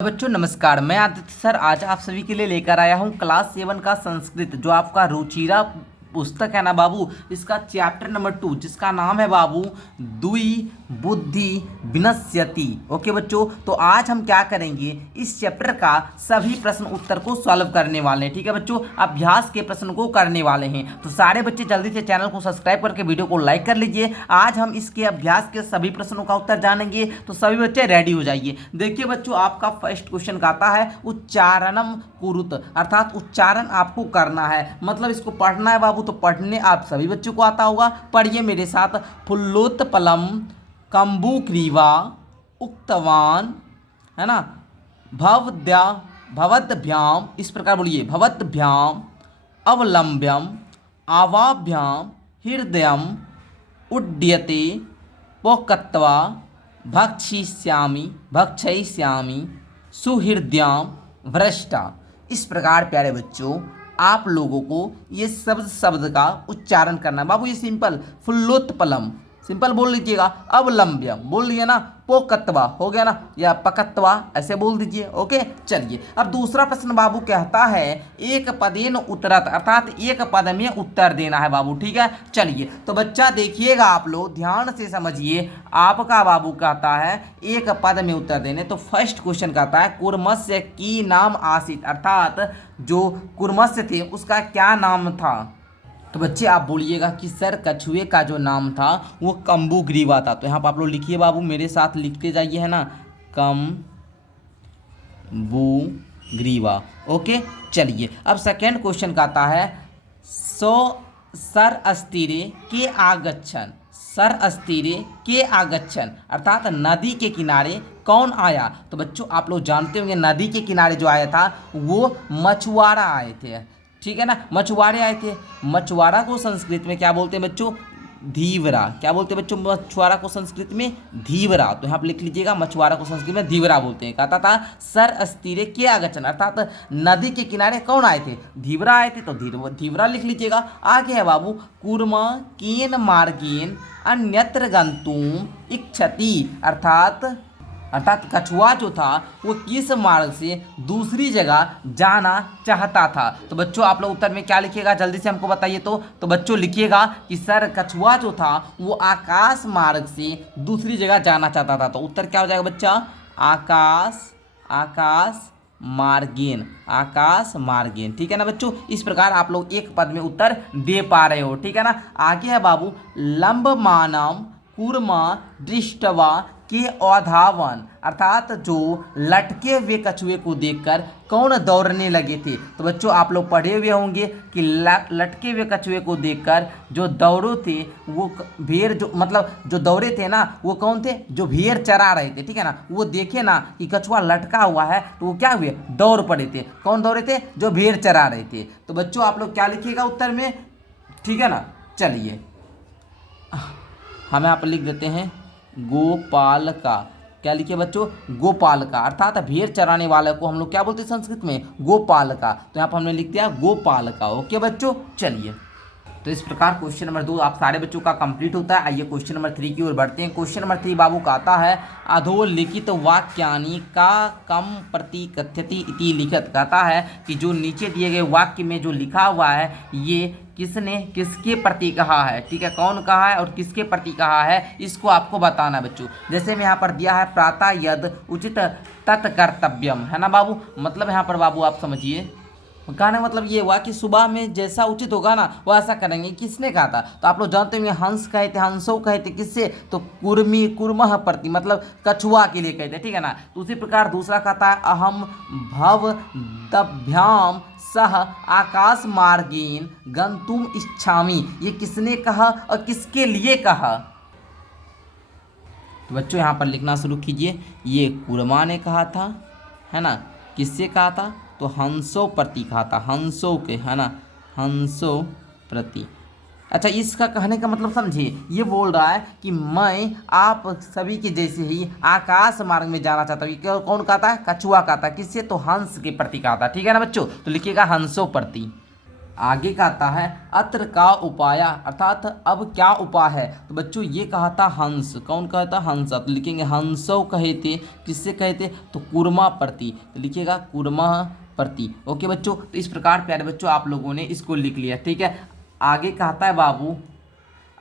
बच्चों नमस्कार। मैं आदित्य सर आज आप सभी के लिए लेकर आया हूं क्लास 7 का संस्कृत जो आपका रुचिरा पुस्तक है ना बाबू। इसका चैप्टर नंबर 2 जिसका नाम है बाबू द्वि बुद्धि विनश्यति। ओके बच्चों, तो आज हम क्या करेंगे, इस चैप्टर का सभी प्रश्न उत्तर को सॉल्व करने वाले हैं। ठीक है बच्चों, अभ्यास के प्रश्न को करने वाले हैं। तो सारे बच्चे जल्दी से चैनल को सब्सक्राइब करके वीडियो को लाइक कर लीजिए। आज हम इसके अभ्यास के सभी प्रश्नों का उत्तर जानेंगे, तो सभी बच्चे रेडी हो जाइए। देखिए बच्चों, आपका फर्स्ट क्वेश्चन कहता है उच्चारणम कुरुत, अर्थात उच्चारण आपको करना है, मतलब इसको पढ़ना है बाबू। तो पढ़ने आप सभी बच्चों को आता होगा, पढ़िए मेरे साथ। फुल्लोत्पलम कंबुग्रीवा उक्तवान, है ना, भवद्या भवद्भ्याम, इस प्रकार बोलिए, भवद्भ्याम अवलंब्यम आवाभ्याम हृदयम उड्ड्यते पोकत्वा भक्षयिष्यामि सुहृदयाम भ्रष्टा। इस प्रकार प्यारे बच्चों आप लोगों को ये शब्द का उच्चारण करना है बाबू। ये सिंपल, फुल्लोत्पलम सिंपल बोल लीजिएगा, अवलंब्यम बोल लिया ना, पोकत्वा हो गया ना, या पकत्वा ऐसे बोल दीजिए। ओके चलिए, अब दूसरा प्रश्न बाबू कहता है एक पदेन उत्तरत, अर्थात एक पद में उत्तर देना है बाबू। ठीक है चलिए, तो बच्चा देखिएगा, आप लोग ध्यान से समझिए। आपका बाबू कहता है एक पद में उत्तर देने, तो फर्स्ट क्वेश्चन कहता है कुर्मस्य की नाम आसीत, अर्थात जो कुर्मस्य थे उसका क्या नाम था। तो बच्चे आप बोलिएगा कि सर कछुए का जो नाम था वो कंबुग्रीवा था। तो यहाँ पर आप लोग लिखिए बाबू, मेरे साथ लिखते जाइए, है ना, कंबुग्रीवा। ओके चलिए, अब सेकेंड क्वेश्चन का आता है सो सर अस्तिरे के आगच्छन, सर अस्तिरे के आगच्छन, अर्थात नदी के किनारे कौन आया। तो बच्चों आप लोग जानते होंगे नदी के किनारे जो आया था वो मछुआरा आए थे। ठीक है ना, मछुआरे आए थे। मछुआरा को संस्कृत में क्या बोलते हैं बच्चों, धीवरा। क्या बोलते हैं बच्चों मछुआरा को संस्कृत में, धीवरा। तो यहाँ पर लिख लीजिएगा, मछुआरा को संस्कृत में धीवरा बोलते हैं। कहता था सर अस्तिरे के आगच्छन, अर्थात नदी के किनारे कौन आए थे, धीवरा आए थे, तो धीवरा लिख लीजिएगा। आगे है बाबू कुर्मा केन मार्गेन अन्यत्र गंतुम इच्छति, अर्थात कछुआ जो था वो किस मार्ग से दूसरी जगह जाना चाहता था। तो बच्चों आप लोग उत्तर में क्या लिखिएगा, जल्दी से हमको बताइए। तो बच्चों लिखिएगा कि सर कछुआ जो था वो आकाश मार्ग से दूसरी जगह जाना चाहता था। तो उत्तर क्या हो जाएगा बच्चा, आकाश मार्गेन। ठीक है ना बच्चों, इस प्रकार आप लोग एक पद में उत्तर दे पा रहे हो। ठीक है ना, आगे है बाबू लंबमानम कूर्मा दृष्टवा के औधावन, अर्थात जो लटके हुए कछुए को देखकर कौन दौड़ने लगे थे। तो बच्चों आप लोग पढ़े हुए होंगे कि लटके हुए कछुए को देखकर जो दौड़े थे वो भेड़, जो मतलब जो दौड़े थे ना वो कौन थे, जो भेड़ चरा रहे थे। ठीक है ना, वो देखे ना कि कछुआ लटका हुआ है तो वो क्या हुए, दौड़ पड़े थे। कौन दौड़े थे, जो भेड़ चरा रहे थे। तो बच्चों आप लोग क्या लिखिएगा उत्तर में, ठीक है ना। चलिए हम यहाँ पर लिख देते हैं गोपाल का। क्या लिखिए बच्चों, गोपाल का, अर्थात भेड़ चराने वाले को हम लोग क्या बोलते हैं संस्कृत में, गोपाल का। तो यहाँ पर हमने लिख दिया गोपाल का। ओके बच्चों चलिए, तो इस प्रकार क्वेश्चन नंबर 2 आप सारे बच्चों का कंप्लीट होता है। आइए क्वेश्चन नंबर 3 की ओर बढ़ते हैं। क्वेश्चन नंबर 3 बाबू का आता है अधोलिखित वाक्यानि का कम प्रतिकथ्यति इति लिखत, कहता है कि जो नीचे दिए गए वाक्य में जो लिखा हुआ है ये किसने किसके प्रति कहा है। ठीक है, कौन कहा है और किसके प्रति कहा है, इसको आपको बताना बच्चों। जैसे में यहाँ पर दिया है प्रातः यद उचित तत्कर्तव्यम, है ना बाबू, मतलब यहाँ पर बाबू आप समझिए, कहने मतलब ये हुआ कि सुबह में जैसा उचित होगा ना वो ऐसा करेंगे। किसने कहा था, तो आप लोग जानते होंगे हंस कहे थे, हंसो कहे थे, किससे, तो कुर्मः प्रति, मतलब कछुआ के लिए कहते। ठीक है ना, तो उसी प्रकार दूसरा कहता है अहम भवद्भ्याम सह आकाश मार्गेन गंतुम इच्छामि, ये किसने कहा और किसके लिए कहा। तो बच्चों यहाँ पर लिखना शुरू कीजिए, ये कुर्मा ने कहा था, है ना, किससे कहा था, तो हंसों प्रति कहा था, हंसों के, है ना, हंसों प्रति। अच्छा, इसका कहने का मतलब समझिए, ये बोल रहा है कि मैं आप सभी के जैसे ही आकाश मार्ग में जाना चाहता हूँ। कौन कहता है, कछुआ कहता है, किससे, तो हंस के प्रति कहा था। ठीक है ना बच्चों, तो लिखिएगा हंसों प्रति। आगे कहता है अत्र का उपाय, अर्थात अब क्या उपाय है। तो बच्चों ये कहा था हंस, कौन कहा था, हंस। तो लिखेंगे हंसो कहे थे, किससे कहे थे, तो कुरमा प्रति, तो लिखिएगा कुरमा प्रति। ओके बच्चों, तो इस प्रकार प्यारे बच्चों आप लोगों ने इसको लिख लिया, ठीक है। आगे कहता है बाबू,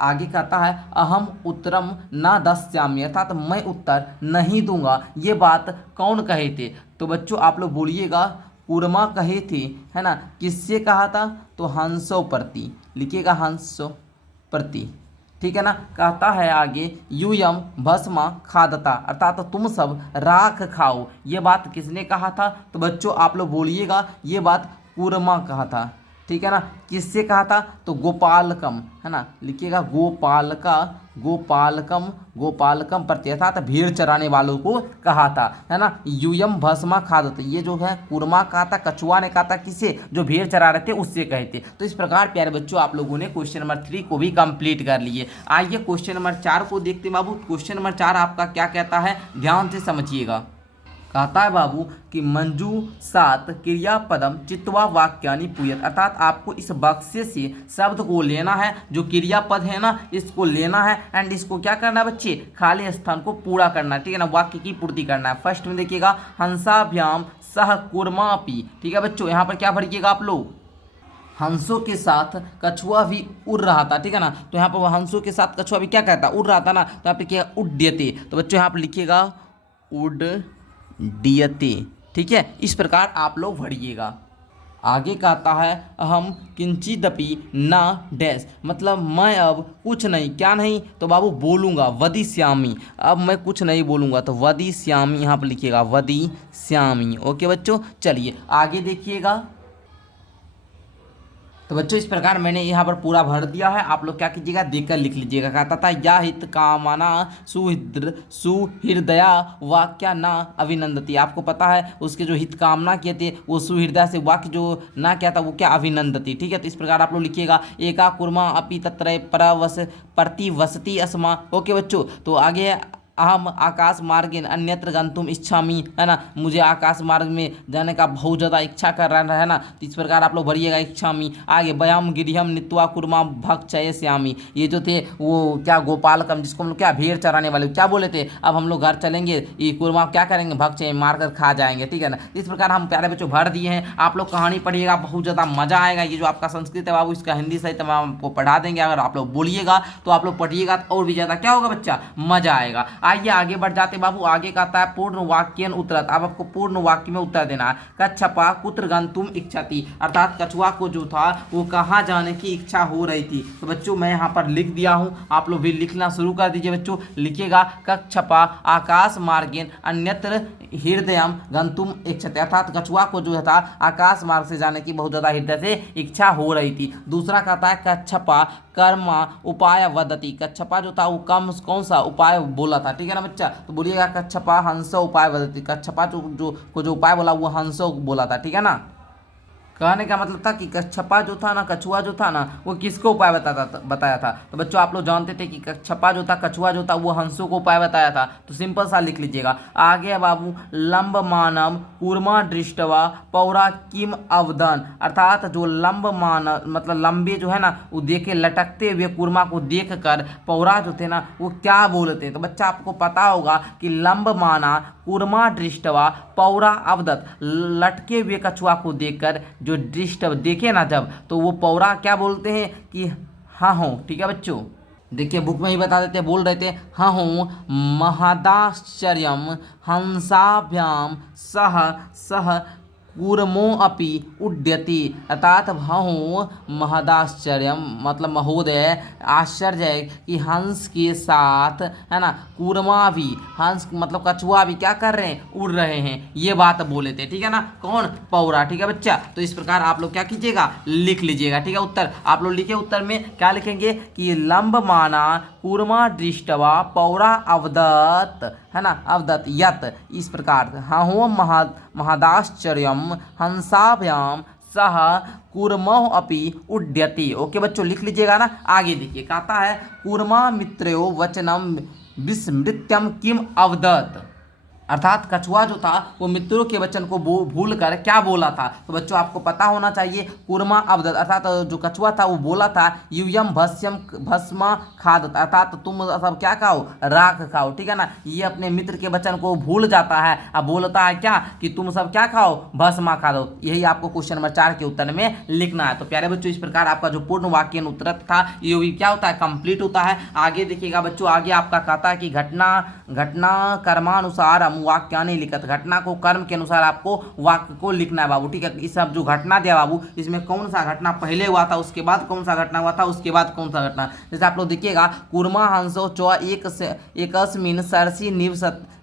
आगे कहता है अहम उत्तरम न दास्यामि, अर्थात मैं उत्तर नहीं दूंगा, ये बात कौन कहे थे। तो बच्चों आप लोग बोलिएगा कुरमा कहे थे, है ना, किससे कहा था, तो हंसो प्रति, लिखिएगा हंसो प्रति, ठीक है ना। कहता है आगे यूयम भस्मा खादता, अर्थात तुम सब राख खाओ, ये बात किसने कहा था। तो बच्चों आप लोग बोलिएगा ये बात कुरमा कहा था, ठीक है ना। किससे कहा था, तो गोपालकम, है ना, लिखिएगा गोपालका, गोपालकम, गोपालकम प्रति, अर्थात भेड़ चराने वालों को कहा था, है ना। यूयम भस्मा खादत, ये जो है कुरमा कहा था, कछुआ ने कहा था, किसे, जो भेड़ चरा रहे थे उससे कहे थे। तो इस प्रकार प्यारे बच्चों आप लोगों ने क्वेश्चन नंबर 3 को भी कंप्लीट कर लिए। आइए क्वेश्चन नंबर 4 को देखते हैं बाबू। क्वेश्चन नंबर 4 आपका क्या कहता है, ध्यान से समझिएगा। कहता है बाबू कि मंजू सात क्रियापदम चित्वा वाक्यानि पूयत, अर्थात आपको इस बक्से से शब्द को लेना है, जो क्रियापद है ना इसको लेना है, एंड इसको क्या करना है बच्चे, खाली स्थान को पूरा करना है, ठीक है ना, वाक्य की पूर्ति करना है। फर्स्ट में देखिएगा हंसाभ्याम सह कुर्मापि, ठीक है बच्चों, यहाँ पर क्या भरिएगा आप लोग, हंसों के साथ कछुआ भी उड़ रहा था, ठीक है ना। तो यहाँ पर वह हंसों के साथ कछुआ भी क्या कहता, उड़ रहा था ना, तो यहाँ पे क्या उड्ड्यते, तो बच्चों यहाँ पर लिखिएगा उड्डीयते, ठीक है। इस प्रकार आप लोग भरिएगा। आगे कहता है हम किंचिदपि ना डैश, मतलब मैं अब कुछ नहीं, क्या नहीं, तो बाबू बोलूँगा, वदिष्यामि, अब मैं कुछ नहीं बोलूँगा, तो वदिष्यामि यहाँ पर लिखिएगा वदिष्यामि। ओके बच्चों, चलिए आगे देखिएगा। तो बच्चों इस प्रकार मैंने यहाँ पर पूरा भर दिया है, आप लोग क्या कीजिएगा, देखकर लिख लीजिएगा। कहता था या हित कामना सुहृदया वाक्या ना अभिनंदती, आपको पता है उसके जो हित कामना किए थे वो सुहृदय से, वाक्य जो ना क्या था वो क्या, अभिनंदती, ठीक है। तो इस प्रकार आप लोग लिखिएगा एका कुर्मा अपि तत्र परवस प्रतिवसति अस्मा। ओके बच्चों, तो आगे है अहम आकाश मार्गेन अन्यत्र गंतुम इच्छामि, है ना, मुझे आकाश मार्ग में जाने का बहुत ज़्यादा इच्छा कर रहा है ना, तो इस प्रकार आप लोग भरिएगा इच्छामि। आगे व्यायाम गिरिहम नित्वा कुर्मा भक्षयस्यामि, ये जो थे वो क्या गोपालकम, जिसको हम लोग क्या भेड़ चराने वाले क्या बोले थे, अब हम लोग घर चलेंगे, ये कुर्मा क्या करेंगे, भक्षय मार कर खा जाएंगे, ठीक है ना। इस प्रकार हम प्यारे बच्चों भर दिए हैं। आप लोग कहानी पढ़िएगा, बहुत ज़्यादा मजा आएगा। ये जो आपका संस्कृत है बाबू, इसका हिंदी सहित हम आपको पढ़ा देंगे, अगर आप लोग बोलिएगा तो आप लोग पढ़िएगा तो और भी ज़्यादा क्या होगा बच्चा, मजा आएगा। आइए आगे बढ़ जाते बाबू। आगे कहता है पूर्ण वाक्यन उत्तरत, अब आपको पूर्ण वाक्य में उत्तर देना है। कच्छपा कुत्र गंतुम इच्छति, अर्थात कछुआ को जो था वो कहाँ जाने की इच्छा हो रही थी। तो बच्चों मैं यहाँ पर लिख दिया हूँ, आप लोग भी लिखना शुरू कर दीजिए बच्चों। लिखिएगा कच्छपा आकाश मार्गेन अन्यत्र हृदयम गंतुम इच्छति, अर्थात कछुआ को जो था आकाश मार्ग से जाने की बहुत ज़्यादा हृदय से इच्छा हो रही थी। दूसरा कहता है कच्छपा कर्मा उपाय वदति, कच्छपा जो था वो कौन सा उपाय बोला था, ठीक है ना बच्चा। तो बोलिएगा कच्छपा हंसो उपाय वदति, कच्छपा जो उपाय बोला वो हंसो बोला था, ठीक है ना। कहने का मतलब था कि कच्छपा जो था ना, कछुआ जो था ना, वो किसको उपाय बताया था। तो बच्चों आप लोग जानते थे कि कच्छपा जो था, कछुआ जो था वो हंसों को उपाय बताया था। तो सिंपल सा लिख लीजिएगा। आगे है बाबू लंब मानव कूर्मा दृष्टवा पौरा किम अवदन, अर्थात जो लंब मानव मतलब लंबे जो है ना वो देखे लटकते हुए कूर्मा को देख कर पौरा जो थे ना वो क्या बोलते। तो बच्चा आपको पता होगा कि लंब माना कूर्मा दृष्टवा पौरा अवदत, लटके हुए कछुआ को देखकर जो दृष्ट देखे ना जब, तो वो पौरा क्या बोलते हैं कि हाँ हो, ठीक है बच्चों। देखिए बुक में ही बता देते, बोल रहे थे हाँ हो महदाश्चर्यम हंसाभ्याम सह सह कूर्मो अपि उड्यति, अर्थात भहुँ महदाश्चर्यम मतलब महोदय आश्चर्य है कि हंस के साथ, है ना, कूर्मा भी, हंस मतलब कछुआ भी क्या कर रहे हैं, उड़ रहे हैं, ये बात बोले थे, ठीक है ना। कौन, पौरा, ठीक है बच्चा। तो इस प्रकार आप लोग क्या कीजिएगा, लिख लीजिएगा, ठीक है। उत्तर आप लोग लिखे, उत्तर में क्या लिखेंगे कि लंब माना कूर्मा दृष्टवा पौरा अवदत, है ना, अवदत यत, इस प्रकार हाँ हो महदाश्चर्यम हंसाभ्याम सह कूर्मो अपि उड्यति। ओके बच्चों लिख लीजिएगा ना। आगे देखिए कहता है कूर्मा मित्रो वचनम विस्मृत्यम किम अवदत, अर्थात कछुआ जो था वो मित्रों के वचन को भूल कर क्या बोला था। तो बच्चों आपको पता होना चाहिए कूर्मा अवदत, अर्थात जो कछुआ था वो बोला था यूयम भस्यम भस्मा खादत, अर्थात तुम सब क्या खाओ, राख खाओ, ठीक है ना। ये अपने मित्र के वचन को भूल जाता है, अब बोलता है क्या कि तुम सब क्या खाओ, भस्मा खा दो। यही आपको क्वेश्चन नंबर 4 के उत्तर में लिखना है। तो प्यारे बच्चों इस प्रकार आपका जो पूर्ण वाक्य उत्तर था ये भी क्या होता है, कंप्लीट होता है। आगे देखिएगा बच्चों, आगे आपका कहता है कि घटना कर्मानुसार वाक्यानि लिखत, घटना को कर्म के अनुसार आपको वाक्य को लिखना है बाबू, ठीक है। इस सब जो घटना दिया बाबू, इसमें कौन सा घटना पहले हुआ था, उसके बाद कौन सा घटना हुआ था, उसके बाद कौन सा घटना। जैसे आप लोग देखिएगा, कूर्मा हंसो चौ एकस्मिन सरसी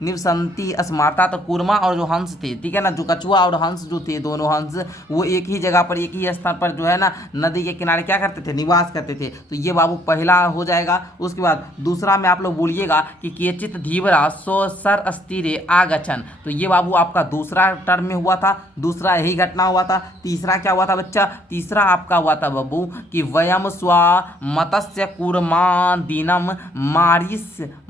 निवसंती स्मार्ता, तो कूर्मा और जो हंस थे, ठीक है ना, जो कछुआ और हंस जो थे, दोनों हंस वो एक ही जगह पर एक ही स्थान पर जो है ना नदी के किनारे क्या करते थे, निवास करते थे। तो ये बाबू पहला हो जाएगा। उसके बाद दूसरा में आप लोग बोलिएगा कि केचित धीवरा सो सर अस्थिरे आगछन, तो ये बाबू आपका दूसरा टर्म में हुआ था, दूसरा यही घटना हुआ था। तीसरा क्या हुआ था बच्चा, तीसरा आपका हुआ था बाबू कि वयम स्वा मत्स्य कूर्मा दीनम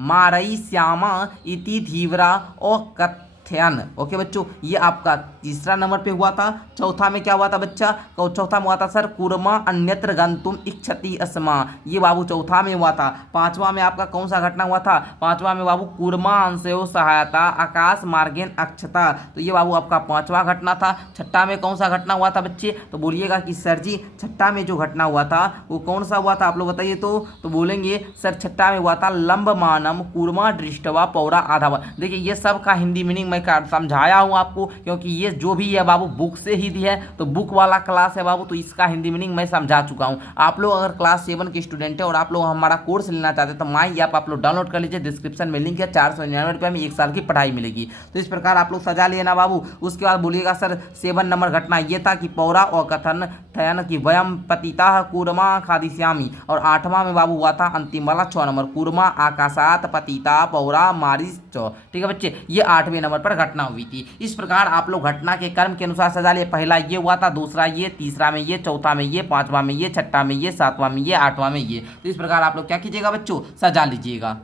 मारयिष्यामा इति धीवरा और कथ्यन। ओके बच्चों, ये आपका तीसरा नंबर पे हुआ था। चौथा में क्या हुआ था बच्चा, चौथा में हुआ था सर कूर्मा अन्यत्र गंतुम इच्छति अस्मा, ये बाबू चौथा में हुआ था। पांचवा में आपका कौन सा घटना हुआ था, पांचवा में बाबू कूर्मा अंशयो सहायता आकाश मार्गेन अक्षता, तो ये बाबू आपका पांचवा घटना था। छठा में कौन सा घटना हुआ था बच्चे, तो बोलिएगा कि सर जी छठा में जो घटना हुआ था वो कौन सा हुआ था, आप लोग बताइए। तो बोलेंगे सर छठा में हुआ था लंब मानम कूर्मा दृष्टवा पौरा आधावा। देखिए ये सब का हिंदी मीनिंग मैं समझाया हूँ आपको, क्योंकि ये जो भी है बाबू बुक से ही दी है, तो बुक वाला क्लास है बाबू, तो इसका हिंदी मीनिंग मैं समझा चुका हूँ। आप लोग अगर क्लास 7 के स्टूडेंट है और आप लोग हमारा कोर्स लेना चाहते हैं तो माई ऐप आप लोग डाउनलोड कर लीजिए, डिस्क्रिप्शन में लिंक है, 499 रुपये में 1 साल की पढ़ाई मिलेगी। तो इस प्रकार आप लोग सजा लेना बाबू। उसके बाद बोलिएगा सर 7 नंबर घटना ये था कि पौरा और कथन थयन की वयम पतिता कूर्मा खादिश्यामी, और 8वां में बाबू हुआ था अंतिम वाला 6 नंबर कूर्मा आकाशात पतिता पौरा मारिस चौ, ठीक है बच्चे, ये 8वें नंबर पर घटना हुई थी। इस प्रकार आप लोग घटना के कर्म के अनुसार सजा लिए, पहला ये हुआ था, दूसरा ये, तीसरा में ये, चौथा में ये, पांचवा में ये, छठा में ये, सातवां में ये, आठवां में ये। तो इस प्रकार आप लोग क्या कीजिएगा बच्चों, सजा लीजिएगा।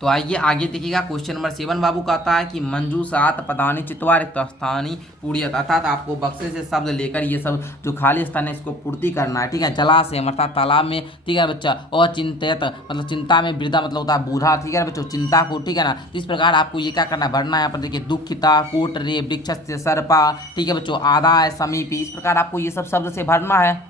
तो आइए आगे देखिएगा, क्वेश्चन नंबर 7 बाबू कहता है कि मंजू सात पदानी चित्वा रिक्त स्थानी पूर्यत, अर्थात आपको बक्से से शब्द लेकर ये सब जो खाली स्थान है इसको पूर्ति करना है, ठीक है। जलाशय अर्थात तालाब में, ठीक है बच्चा, और चिंतित मतलब चिंता में, वृद्धा मतलब होता है बूढ़ा, ठीक है बच्चों, चिंता को, ठीक है ना। तो इस प्रकार आपको ये क्या करना है, भरना है। यहाँ पर देखिए दुखिता कोटरे वृक्ष से सर्पा, ठीक है बच्चों, आदाय समीपी, इस प्रकार आपको ये सब शब्द से भरना है।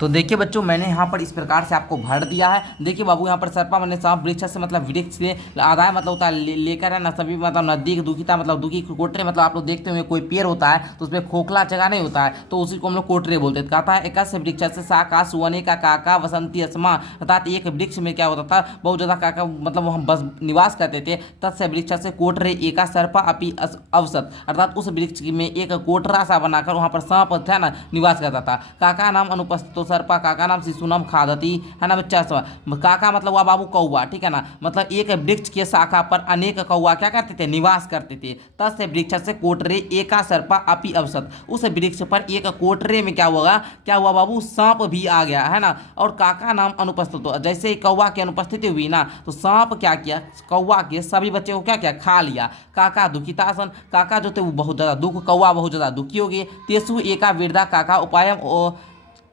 तो देखिए बच्चों मैंने यहाँ पर इस प्रकार से आपको भर दिया है। देखिए बाबू यहाँ पर सर्पा मैंने सांप, वृक्ष से मतलब वृक्ष से, आदाय मतलब होता है लेकर है ना, सभी मतलब नजदीक, दुखिता मतलब दुखी, कोटरे मतलब आप लोग देखते हुए कोई पेड़ होता है तो उसमें खोखला जगह नहीं होता है तो उसी को हम लोग कोटरे बोलते हैं। कहता है एक से वृक्ष से साका सुवने का काका वसंती अस्मा, अर्थात एक वृक्ष में क्या होता था, बहुत ज़्यादा काका मतलब वहाँ बस निवास करते थे। तत्से वृक्ष से कोटरे एका सर्पा अपी अवसत, अर्थात उस वृक्ष में एक कोटरा सा बनाकर वहाँ पर सांप था ना निवास करता था। काका नाम अनुपस्थित सर्पा काका नाम शिशुनाम खादती, है ना बच्चा। काका मतलब हुआ बाबू कौवा, ठीक है ना, मतलब एक वृक्ष के शाखा पर अनेक कौवा क्या करते थे, निवास करते थे। तस्य वृक्ष से कोटरे एका सर्पा अपि अवसत, उस वृक्ष पर एक कोटरे में क्या हुआ बाबू, सांप भी आ गया, है ना। और काका नाम अनुपस्थित, तो जैसे ही कौवा की अनुपस्थिति हुई ना तो सांप क्या किया, कौवा के सभी बच्चे को क्या किया, खा लिया। काका दुखितासन, काका जो थे वो बहुत ज़्यादा दुख, कौवा बहुत ज़्यादा दुखी हो गए। तेसु एका वृद्धा काका उपायम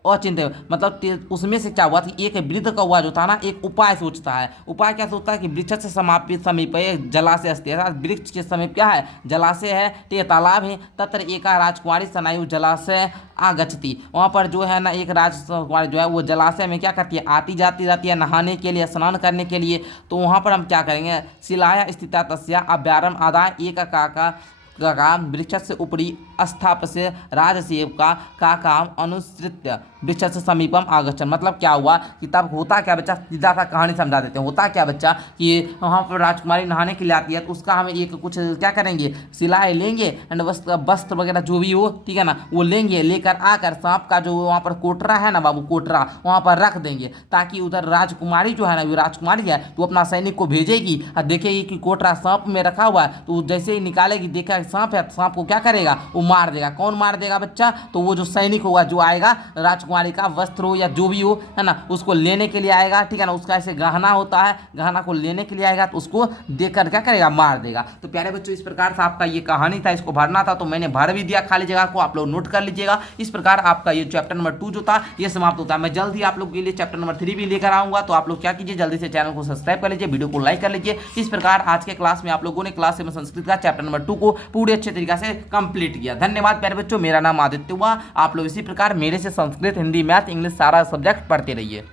अचिंत्य, मतलब उसमें से क्या हुआ कि एक वृद्ध कौवा जो था ना एक उपाय सोचता है। उपाय क्या सोचता है कि वृक्ष से समापित समीप जलाशय अस्ति, वृक्ष के समीप क्या है, जलाशय है, तो तालाब है। तत्र एका राजकुमारी सनायु जलाशय आगच्छति, वहाँ पर जो है ना एक राजकुमारी जो है वो जलाशय में क्या करती है, आती जाती रहती है नहाने के लिए, स्नान करने के लिए। तो वहाँ पर हम क्या करेंगे, शिलाया स्थिता तस्या अभ्यारम आदाय एक काका वृक्ष से ऊपरी स्थाप से राजसेवका का काम अनुसृत्य वृक्ष से समीपम आगच्छन, मतलब क्या हुआ कि तब होता क्या बच्चा, सीधा सा कहानी समझा देते हैं। होता क्या बच्चा कि वहाँ पर राजकुमारी नहाने के लिए आती है तो उसका हमें एक कुछ क्या करेंगे, सिलाए लेंगे एंड वस्त्र वगैरह जो भी हो, ठीक है ना, वो लेंगे। लेकर आकर सांप का जो वहाँ पर कोटरा है ना बाबू, कोटरा वहाँ पर रख देंगे ताकि उधर राजकुमारी जो है ना, वो राजकुमारी है तो अपना सैनिक को भेजेगी और देखेगी कि कोटरा सांप में रखा हुआ है, तो जैसे ही निकालेगी देखा सांप है, सांप को क्या करेगा, वो मार देगा। कौन मार देगा बच्चा? तो वो जो सैनिक होगा, जो आएगा राजकुमारी का वस्त्र हो या जो भी हो, है ना, उसको लेने के लिए आएगा, ठीक है ना। उसका ऐसे गहना होता है, गहना को लेने के लिए आएगा तो उसको देकर क्या करेगा? मार देगा। तो प्यारे बच्चों, इस प्रकार से आपका ये कहानी था, इसको भरना था, तो मैंने भर भी दिया खाली जगह को, आप लोग नोट कर लीजिएगा। इस प्रकार आपका ये चैप्टर नंबर 2 जो था ये समाप्त होता है। मैं जल्द ही आप लोग के लिए चैप्टर नंबर 3 भी लेकर आऊंगा। तो आप लोग क्या कीजिए, जल्दी से चैनल को सब्सक्राइब कर लीजिए, वीडियो को लाइक कर लीजिए। इस प्रकार आज के क्लास में आप लोगों ने क्लास 7 संस्कृत का चैप्टर नंबर 2 को पूरे अच्छे तरीके से कंप्लीट किया। धन्यवाद प्यारे बच्चों, मेरा नाम आदित्य हुआ। आप लोग इसी प्रकार मेरे से संस्कृत, हिंदी, मैथ, इंग्लिश सारा सब्जेक्ट पढ़ते रहिए।